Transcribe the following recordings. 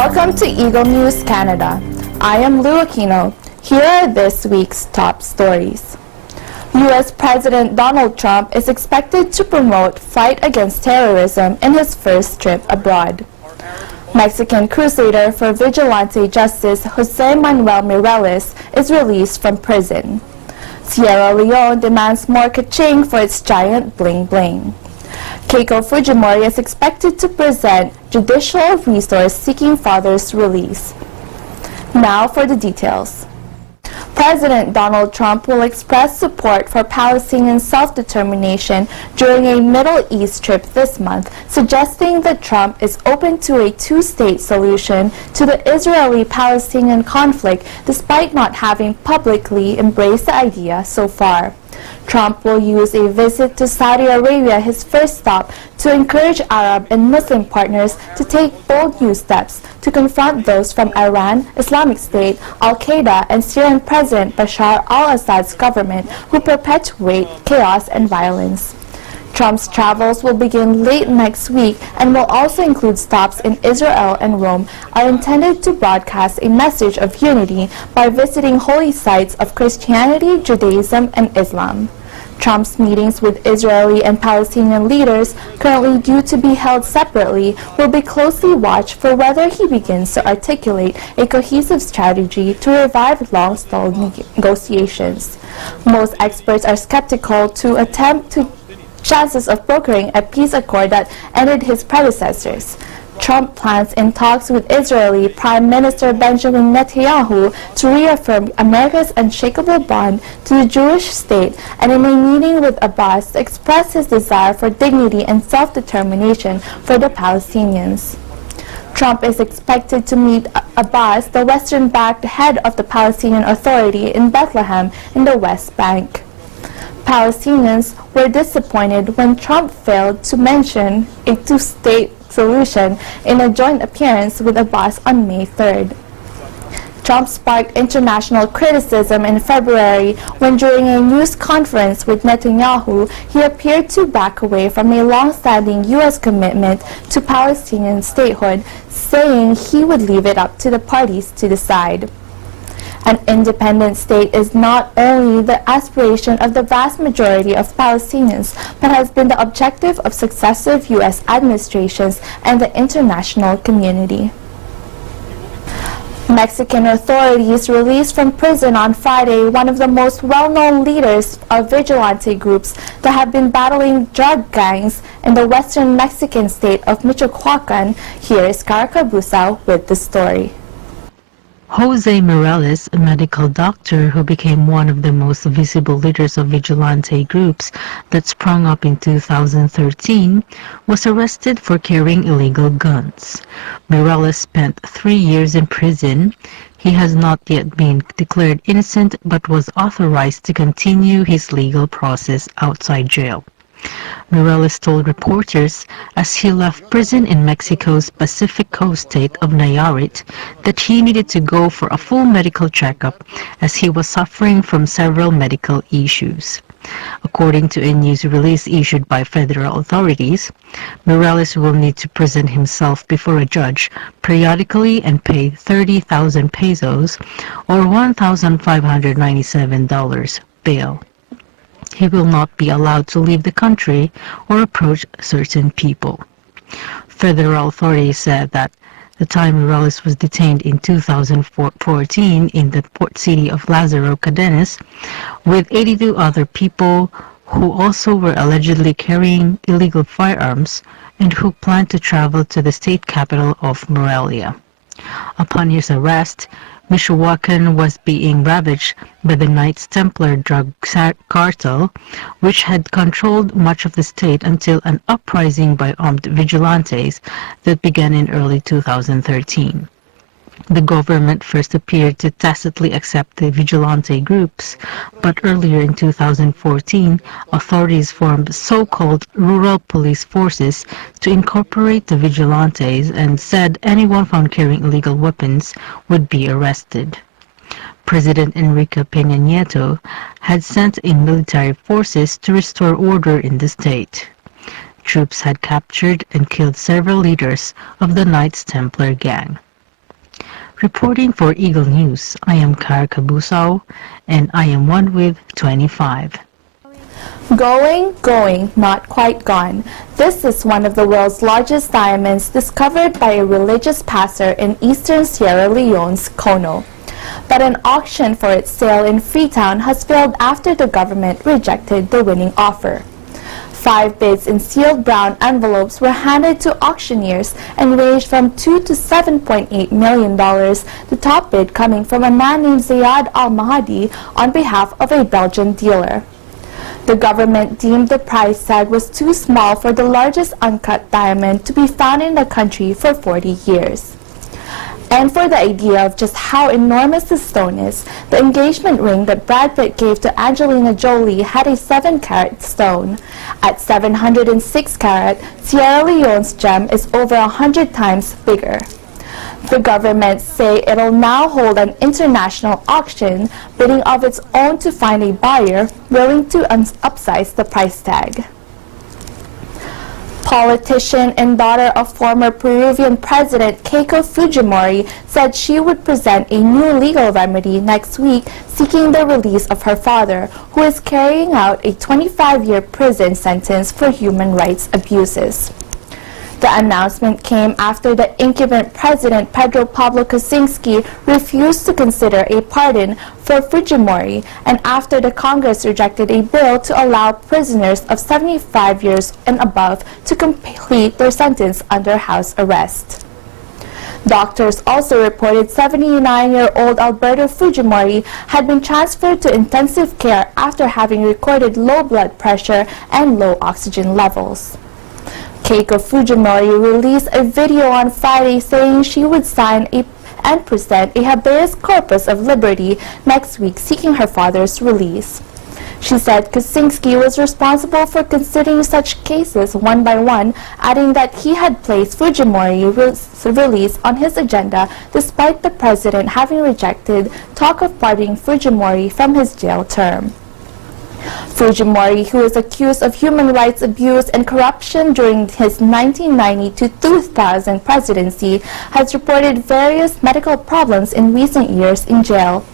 Welcome to Eagle News Canada. I am Lou Aquino. Here are this week's top stories. U.S. President Donald Trump is expected to promote fight against terrorism in his first trip abroad. Mexican crusader for vigilante justice Jose Manuel Mireles is released from prison. Sierra Leone demands more kaching for its giant bling-bling. Keiko Fujimori is expected to present judicial resource seeking father's release. Now for the details. President Donald Trump will express support for Palestinian self-determination during a Middle East trip this month, suggesting that Trump is open to a two-state solution to the Israeli-Palestinian conflict despite not having publicly embraced the idea so far. Trump will use a visit to Saudi Arabia, his first stop, to encourage Arab and Muslim partners to take bold new steps to confront those from Iran, Islamic State, Al-Qaeda, and Syrian President Bashar al-Assad's government who perpetuate chaos and violence. Trump's travels will begin late next week and will also include stops in Israel and Rome, are intended to broadcast a message of unity by visiting holy sites of Christianity, Judaism, and Islam. Trump's meetings with Israeli and Palestinian leaders, currently due to be held separately, will be closely watched for whether he begins to articulate a cohesive strategy to revive long-stalled negotiations. Most experts are skeptical to attempt to chances of brokering a peace accord that ended his predecessors. Trump plans in talks with Israeli Prime Minister Benjamin Netanyahu to reaffirm America's unshakable bond to the Jewish state, and in a meeting with Abbas to express his desire for dignity and self-determination for the Palestinians. Trump is expected to meet Abbas, the Western-backed head of the Palestinian Authority, in Bethlehem in the West Bank. Palestinians were disappointed when Trump failed to mention a two-state solution in a joint appearance with Abbas on May 3rd. Trump sparked international criticism in February when, during a news conference with Netanyahu, he appeared to back away from a long-standing U.S. commitment to Palestinian statehood, saying he would leave it up to the parties to decide. An independent state is not only the aspiration of the vast majority of Palestinians, but has been the objective of successive U.S. administrations and the international community. Mexican authorities released from prison on Friday one of the most well-known leaders of vigilante groups that have been battling drug gangs in the western Mexican state of Michoacan. Here is Cara Cabusao with the story. Jose Mireles, a medical doctor who became one of the most visible leaders of vigilante groups that sprung up in 2013, was arrested for carrying illegal guns. Mireles spent 3 years in prison. He has not yet been declared innocent but was authorized to continue his legal process outside jail. Mireles told reporters as he left prison in Mexico's Pacific Coast state of Nayarit that he needed to go for a full medical checkup as he was suffering from several medical issues. According to a news release issued by federal authorities, Mireles will need to present himself before a judge periodically and pay 30,000 pesos or $1,597 bail. He will not be allowed to leave the country or approach certain people. Federal authorities said that the time Mireles was detained in 2014 in the port city of Lázaro Cárdenas with 82 other people who also were allegedly carrying illegal firearms and who planned to travel to the state capital of Morelia. Upon his arrest, Michoacan was being ravaged by the Knights Templar drug cartel, which had controlled much of the state until an uprising by armed vigilantes that began in early 2013. The government first appeared to tacitly accept the vigilante groups, but earlier in 2014, authorities formed so-called rural police forces to incorporate the vigilantes and said anyone found carrying illegal weapons would be arrested. President Enrique Peña Nieto had sent in military forces to restore order in the state. Troops had captured and killed several leaders of the Knights Templar gang. Reporting for Eagle News, I am Kara Kabusao, and I am one with 25. Going, not quite gone. This is one of the world's largest diamonds discovered by a religious pastor in eastern Sierra Leone's Kono. But an auction for its sale in Freetown has failed after the government rejected the winning offer. 5 bids in sealed brown envelopes were handed to auctioneers and ranged from $2 to $7.8 million, the top bid coming from a man named Zayad Al-Mahdi on behalf of a Belgian dealer. The government deemed the price tag was too small for the largest uncut diamond to be found in the country for 40 years. And for the idea of just how enormous the stone is, the engagement ring that Brad Pitt gave to Angelina Jolie had a 7-carat stone. At 706 carat, Sierra Leone's gem is over 100 times bigger. The government say it'll now hold an international auction, bidding of its own to find a buyer willing to upsize the price tag. Politician and daughter of former Peruvian President Keiko Fujimori said she would present a new legal remedy next week seeking the release of her father, who is carrying out a 25-year prison sentence for human rights abuses. The announcement came after the incumbent president Pedro Pablo Kuczynski refused to consider a pardon for Fujimori, and after the Congress rejected a bill to allow prisoners of 75 years and above to complete their sentence under house arrest. Doctors also reported 79-year-old Alberto Fujimori had been transferred to intensive care after having recorded low blood pressure and low oxygen levels. Keiko Fujimori released a video on Friday saying she would sign and present a habeas corpus of liberty next week seeking her father's release. She said Kuczynski was responsible for considering such cases one by one, adding that he had placed Fujimori's release on his agenda despite the president having rejected talk of pardoning Fujimori from his jail term. Fujimori, who is accused of human rights abuse and corruption during his 1990 to 2000 presidency, has reported various medical problems in recent years in jail.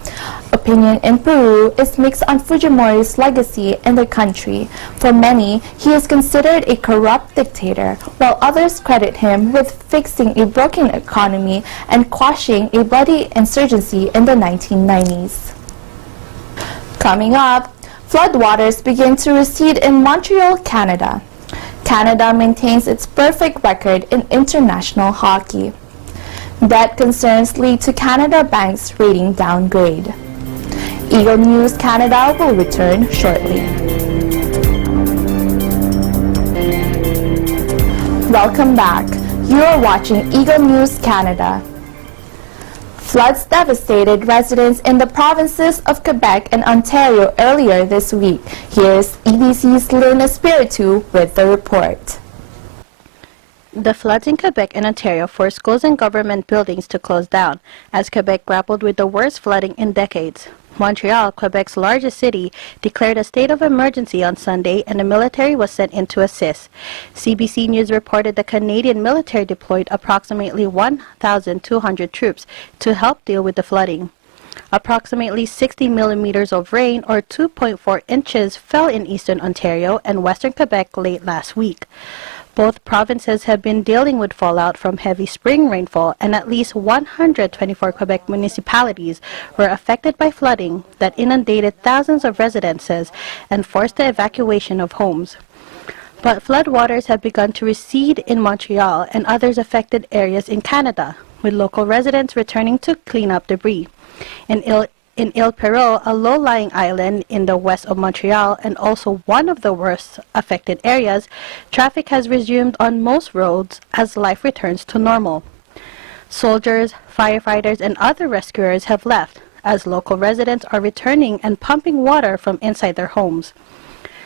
Opinion in Peru is mixed on Fujimori's legacy in the country. For many, he is considered a corrupt dictator, while others credit him with fixing a broken economy and quashing a bloody insurgency in the 1990s. Coming up, floodwaters begin to recede in Montreal, Canada. Canada maintains its perfect record in international hockey. Debt concerns lead to Canada Bank's rating downgrade. Eagle News Canada will return shortly. Welcome back. You are watching Eagle News Canada. Floods devastated residents in the provinces of Quebec and Ontario earlier this week. Here's EBC's Lynn Espiritu with the report. The floods in Quebec and Ontario forced schools and government buildings to close down, as Quebec grappled with the worst flooding in decades. Montreal, Quebec's largest city, declared a state of emergency on Sunday, and the military was sent in to assist. CBC News reported the Canadian military deployed approximately 1,200 troops to help deal with the flooding. Approximately 60 millimeters of rain, or 2.4 inches, fell in eastern Ontario and western Quebec late last week. Both provinces have been dealing with fallout from heavy spring rainfall, and at least 124 Quebec municipalities were affected by flooding that inundated thousands of residences and forced the evacuation of homes. But floodwaters have begun to recede in Montreal and others affected areas in Canada, with local residents returning to clean up debris. In Ile Perrot, a low-lying island in the west of Montreal and also one of the worst affected areas, traffic has resumed on most roads as life returns to normal. Soldiers, firefighters, and other rescuers have left, as local residents are returning and pumping water from inside their homes.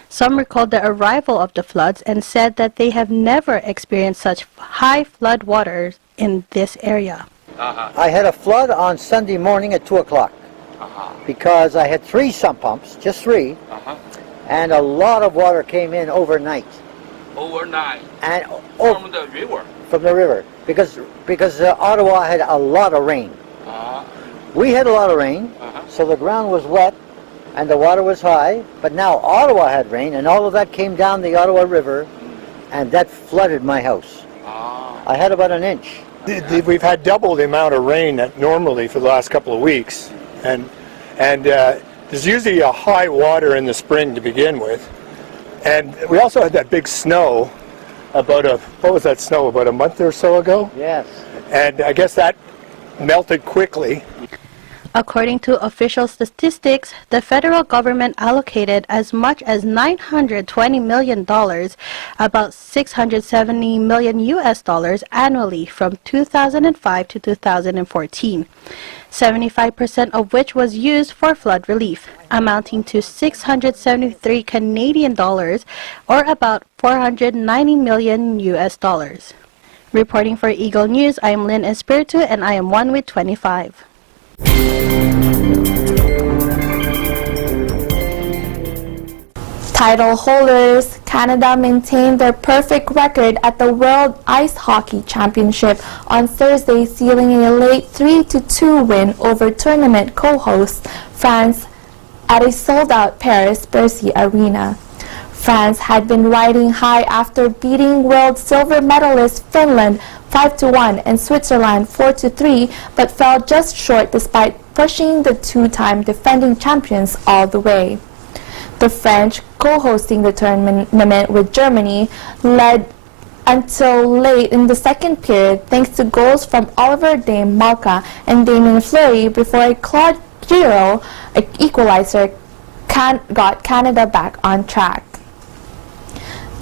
Some recalled the arrival of the floods and said that they have never experienced such high flood waters in this area. I had a flood on Sunday morning at 2 o'clock. Because I had 3 sump pumps, just 3, and a lot of water came in overnight. Overnight? And from the river? From the river, because Ottawa had a lot of rain. We had a lot of rain, so the ground was wet and the water was high, but now Ottawa had rain and all of that came down the Ottawa River and that flooded my house. I had about an inch. We've had double the amount of rain that normally for the last couple of weeks, and there's usually a high water in the spring to begin with, and we also had that big snow about a month or so ago? Yes. And I guess that melted quickly. According to official statistics, the federal government allocated as much as $920 million, about $670 million US dollars annually from 2005 to 2014, 75% of which was used for flood relief, amounting to 673 Canadian dollars or about 490 million US dollars. Reporting for Eagle News, I am Lynn Espiritu and I am 1 with 25. Title holders, Canada maintained their perfect record at the World Ice Hockey Championship on Thursday, sealing a late 3-2 win over tournament co-host France at a sold-out Paris-Bercy arena. France had been riding high after beating world silver medalist Finland 5-1 and Switzerland 4-3, but fell just short despite pushing the two-time defending champions all the way. The French, co-hosting the tournament with Germany, led until late in the second period thanks to goals from Oliver Malka and Damien Fleury before a Claude Giroux equalizer got Canada back on track.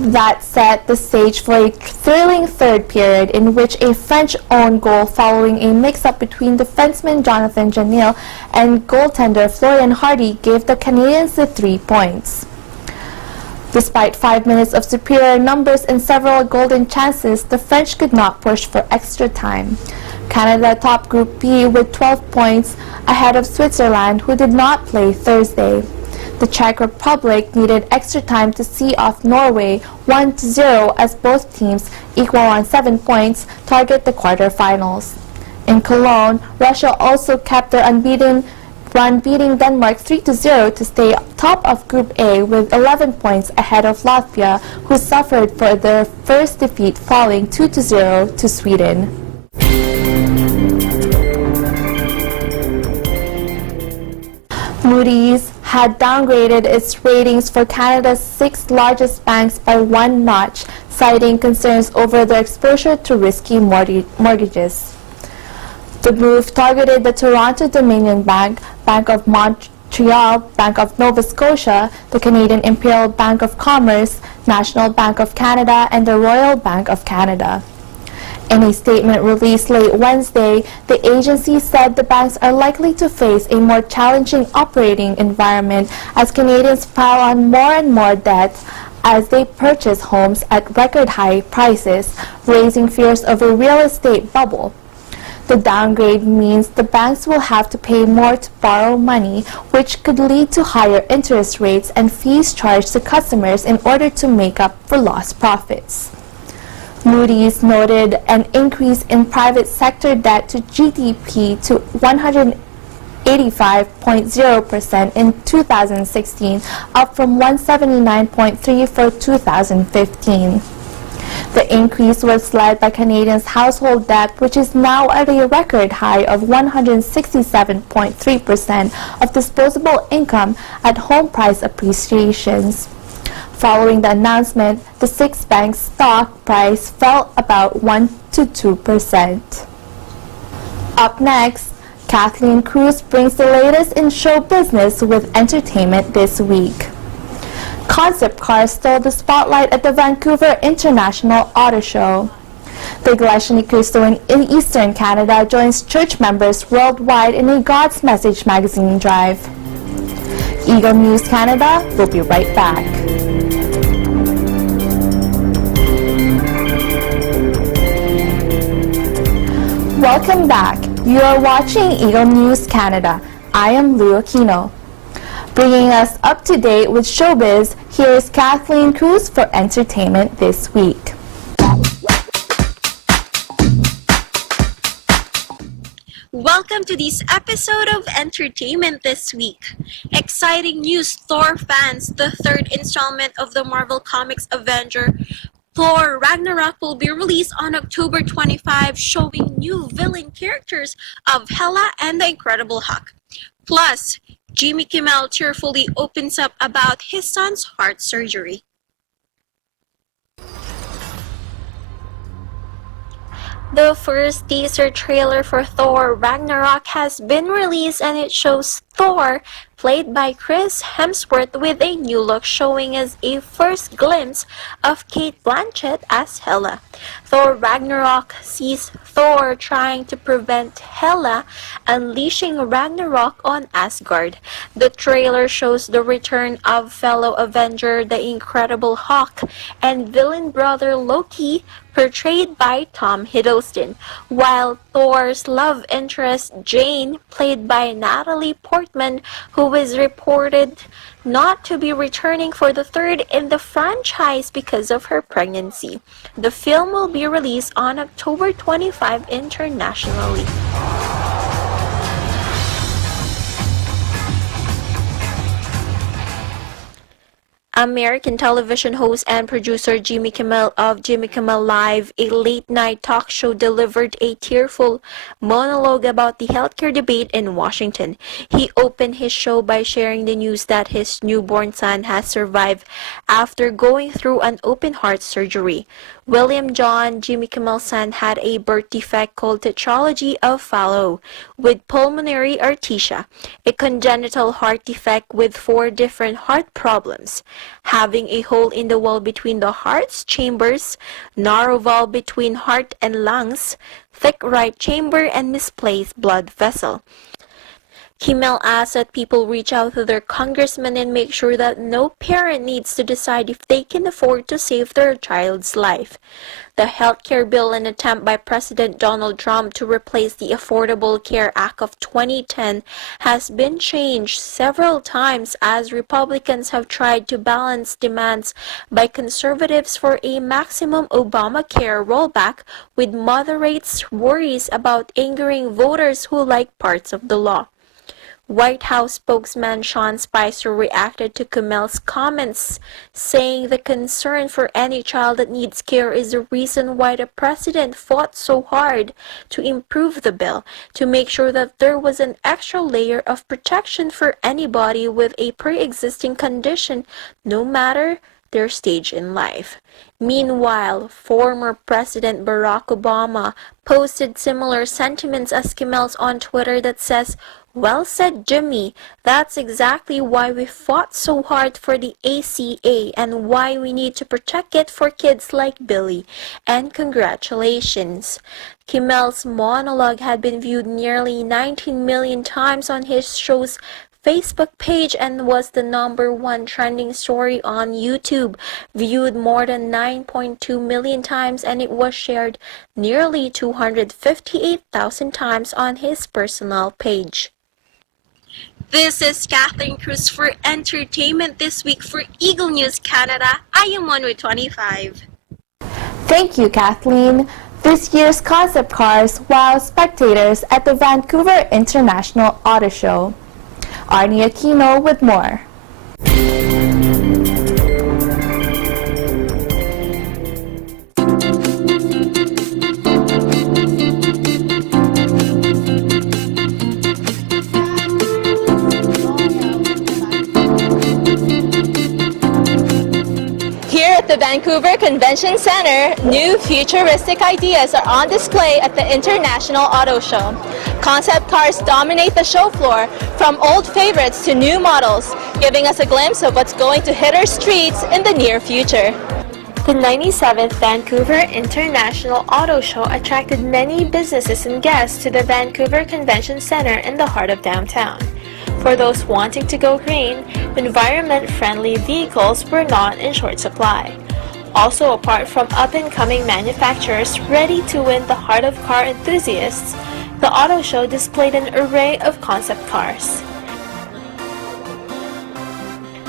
That set the stage for a thrilling third period in which a French own goal following a mix-up between defenseman Jonathan Janil and goaltender Florian Hardy gave the Canadians the 3 points. Despite 5 minutes of superior numbers and several golden chances, the French could not push for extra time. Canada topped Group B with 12 points ahead of Switzerland, who did not play Thursday. The Czech Republic needed extra time to see off Norway 1-0 as both teams, equal on 7 points, target the quarterfinals. In Cologne, Russia also kept their unbeaten run, beating Denmark 3-0 to stay top of Group A with 11 points ahead of Latvia, who suffered for their first defeat, falling 2-0 to Sweden. Moody's had downgraded its ratings for Canada's 6 largest banks by 1 notch, citing concerns over their exposure to risky mortgages. The move targeted the Toronto Dominion Bank, Bank of Montreal, Bank of Nova Scotia, the Canadian Imperial Bank of Commerce, National Bank of Canada, and the Royal Bank of Canada. In a statement released late Wednesday, the agency said the banks are likely to face a more challenging operating environment as Canadians pile on more and more debt as they purchase homes at record high prices, raising fears of a real estate bubble. The downgrade means the banks will have to pay more to borrow money, which could lead to higher interest rates and fees charged to customers in order to make up for lost profits. Moody's noted an increase in private sector debt to GDP to 185.0% in 2016, up from 179.3% for 2015. The increase was led by Canadians' household debt, which is now at a record high of 167.3% of disposable income at home price appreciations. Following the announcement, the 6 banks' stock price fell about 1 to 2%. Up next, Kathleen Cruz brings the latest in show business with entertainment this week. Concept cars stole the spotlight at the Vancouver International Auto Show. The Iglesia ni Cristo in Eastern Canada joins church members worldwide in a God's Message magazine drive. Eagle News Canada will be right back. Welcome back. You are watching Eagle News Canada. I am Lou Aquino. Bringing us up to date with showbiz, here is Kathleen Cruz for entertainment this week. Welcome to this episode of Entertainment This Week. Exciting news, Thor fans! The third installment of the Marvel Comics Avenger, Thor Ragnarok, will be released on October 25, showing new villain characters of Hela and the Incredible Hulk. Plus, Jimmy Kimmel cheerfully opens up about his son's heart surgery. The first teaser trailer for Thor Ragnarok has been released, and it shows Thor, played by Chris Hemsworth, with a new look, showing us a first glimpse of Kate Blanchett as Hela. Thor Ragnarok sees Thor trying to prevent Hela unleashing Ragnarok on Asgard. The trailer shows the return of fellow Avenger the Incredible Hulk and villain brother Loki, portrayed by Tom Hiddleston, while Thor's love interest Jane, played by Natalie Portman, who is reported not to be returning for the third in the franchise because of her pregnancy. The film will be released on October 25 internationally. American television host and producer Jimmy Kimmel of Jimmy Kimmel Live, a late-night talk show, delivered a tearful monologue about the healthcare debate in Washington. He opened his show by sharing the news that his newborn son has survived after going through an open-heart surgery. William John, Jimmy Kimmel's son, had a birth defect called tetralogy of Fallot with pulmonary artesia, a congenital heart defect with 4 different heart problems, having a hole in the wall between the heart's chambers, narrow valve between heart and lungs, thick right chamber, and misplaced blood vessel. Kimmel asks that people reach out to their congressman and make sure that no parent needs to decide if they can afford to save their child's life. The healthcare bill, an attempt by President Donald Trump to replace the Affordable Care Act of 2010, has been changed several times as Republicans have tried to balance demands by conservatives for a maximum Obamacare rollback with moderates' worries about angering voters who like parts of the law. White House spokesman Sean Spicer reacted to Kimmel's comments, saying the concern for any child that needs care is the reason why the president fought so hard to improve the bill, to make sure that there was an extra layer of protection for anybody with a pre-existing condition, no matter their stage in life. Meanwhile, former President Barack Obama posted similar sentiments as Kimmel's on Twitter that says, "Well said, Jimmy. That's exactly why we fought so hard for the ACA and why we need to protect it for kids like Billy. And congratulations." Kimmel's monologue had been viewed nearly 19 million times on his show's Facebook page and was the #1 trending story on YouTube, viewed more than 9.2 million times, and it was shared nearly 258,000 times on his personal page. This is Kathleen Cruz for Entertainment This Week for Eagle News Canada. I am 1/25. Thank you, Kathleen. This year's concept cars wow spectators at the Vancouver International Auto Show. Arnie Aquino with more. Here at the Vancouver Convention Center, new futuristic ideas are on display at the International Auto Show. Concept cars dominate the show floor, from old favorites to new models, giving us a glimpse of what's going to hit our streets in the near future. The 97th Vancouver International Auto Show attracted many businesses and guests to the Vancouver Convention Center in the heart of downtown. For those wanting to go green, environment-friendly vehicles were not in short supply. Also, apart from up-and-coming manufacturers ready to win the heart of car enthusiasts, the auto show displayed an array of concept cars.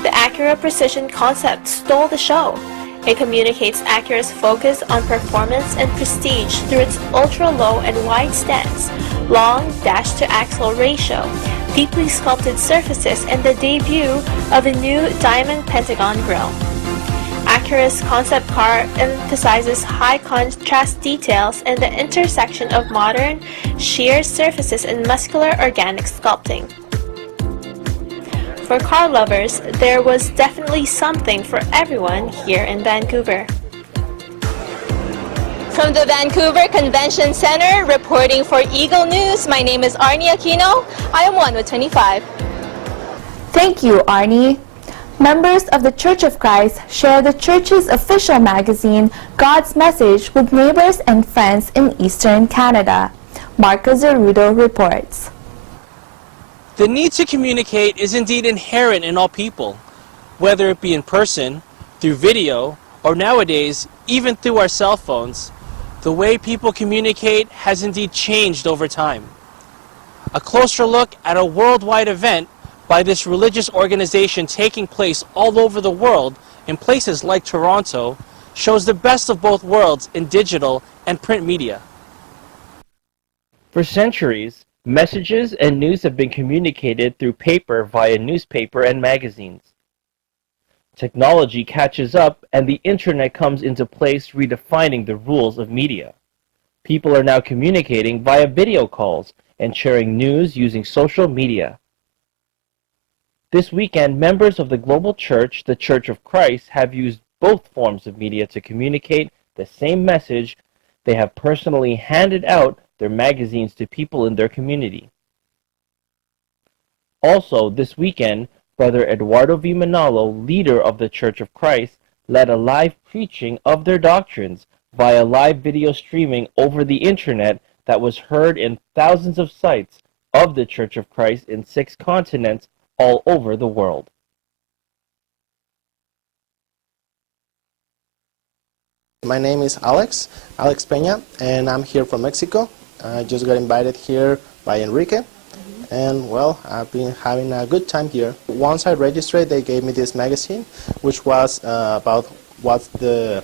The Acura Precision concept stole the show. It communicates Acura's focus on performance and prestige through its ultra-low and wide stance, long dash-to-axle ratio, deeply sculpted surfaces, and the debut of a new diamond pentagon grille. Acura's concept car emphasizes high-contrast details and the intersection of modern, sheer surfaces and muscular organic sculpting. For car lovers, there was definitely something for everyone here in Vancouver. From the Vancouver Convention Center, reporting for Eagle News, my name is Arnie Aquino. I am 1 with 25. Thank you, Arnie. Members of the Church of Christ share the church's official magazine, God's Message, with neighbors and friends in Eastern Canada. Marco Zerudo reports. The need to communicate is indeed inherent in all people, whether it be in person, through video, or nowadays, even through our cell phones. The way people communicate has indeed changed over time. A closer look at a worldwide event by this religious organization taking place all over the world in places like Toronto shows the best of both worlds in digital and print media. For centuries, messages and news have been communicated through paper via newspaper and magazines. Technology catches up and the internet comes into place, redefining the rules of media. People are now communicating via video calls and sharing news using social media. This weekend, members of the global church, the Church of Christ, have used both forms of media to communicate the same message. They have personally handed out their magazines to people in their community. Also, this weekend, Brother Eduardo V. Manalo, leader of the Church of Christ, led a live preaching of their doctrines via live video streaming over the internet that was heard in thousands of sites of the Church of Christ in 6 continents all over the world. My name is Alex Peña, and I'm here from Mexico. I just got invited here by Enrique, and well, I've been having a good time here. Once I registered, they gave me this magazine, which was about what's the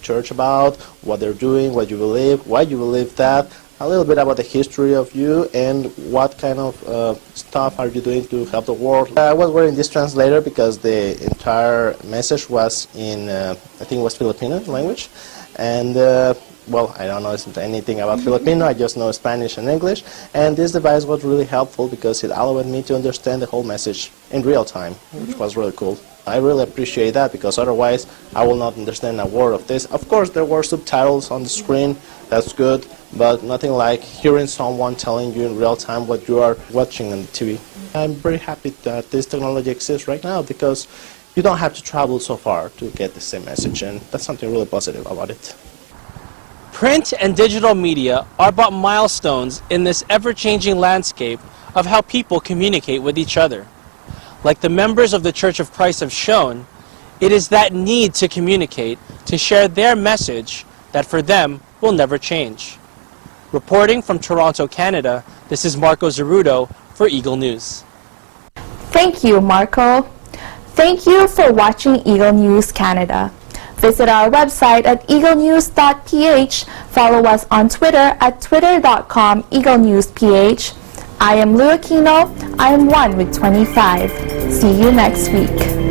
church about, what they're doing, what you believe, why you believe that, a little bit about the history of you, and what kind of stuff are you doing to help the world. I was wearing this translator because the entire message was in, I think it was Filipino language, and well, I don't know anything about Filipino, I just know Spanish and English, and this device was really helpful because it allowed me to understand the whole message in real time, which was really cool. I really appreciate that because otherwise I will not understand a word of this. Of course, there were subtitles on the screen, that's good, but nothing like hearing someone telling you in real time what you are watching on the TV. I'm very happy that this technology exists right now because you don't have to travel so far to get the same message, and that's something really positive about it. Print and digital media are but milestones in this ever-changing landscape of how people communicate with each other. Like the members of the Church of Christ have shown, it is that need to communicate, to share their message, that for them will never change. Reporting from Toronto, Canada, this is Marco Zerudo for Eagle News. Thank you, Marco. Thank you for watching Eagle News Canada. Visit our website at Eaglenews.PH. Follow us on Twitter at twitter.com/Eaglenews.PH. I am Lou Aquino. I am 1 with 25. See you next week.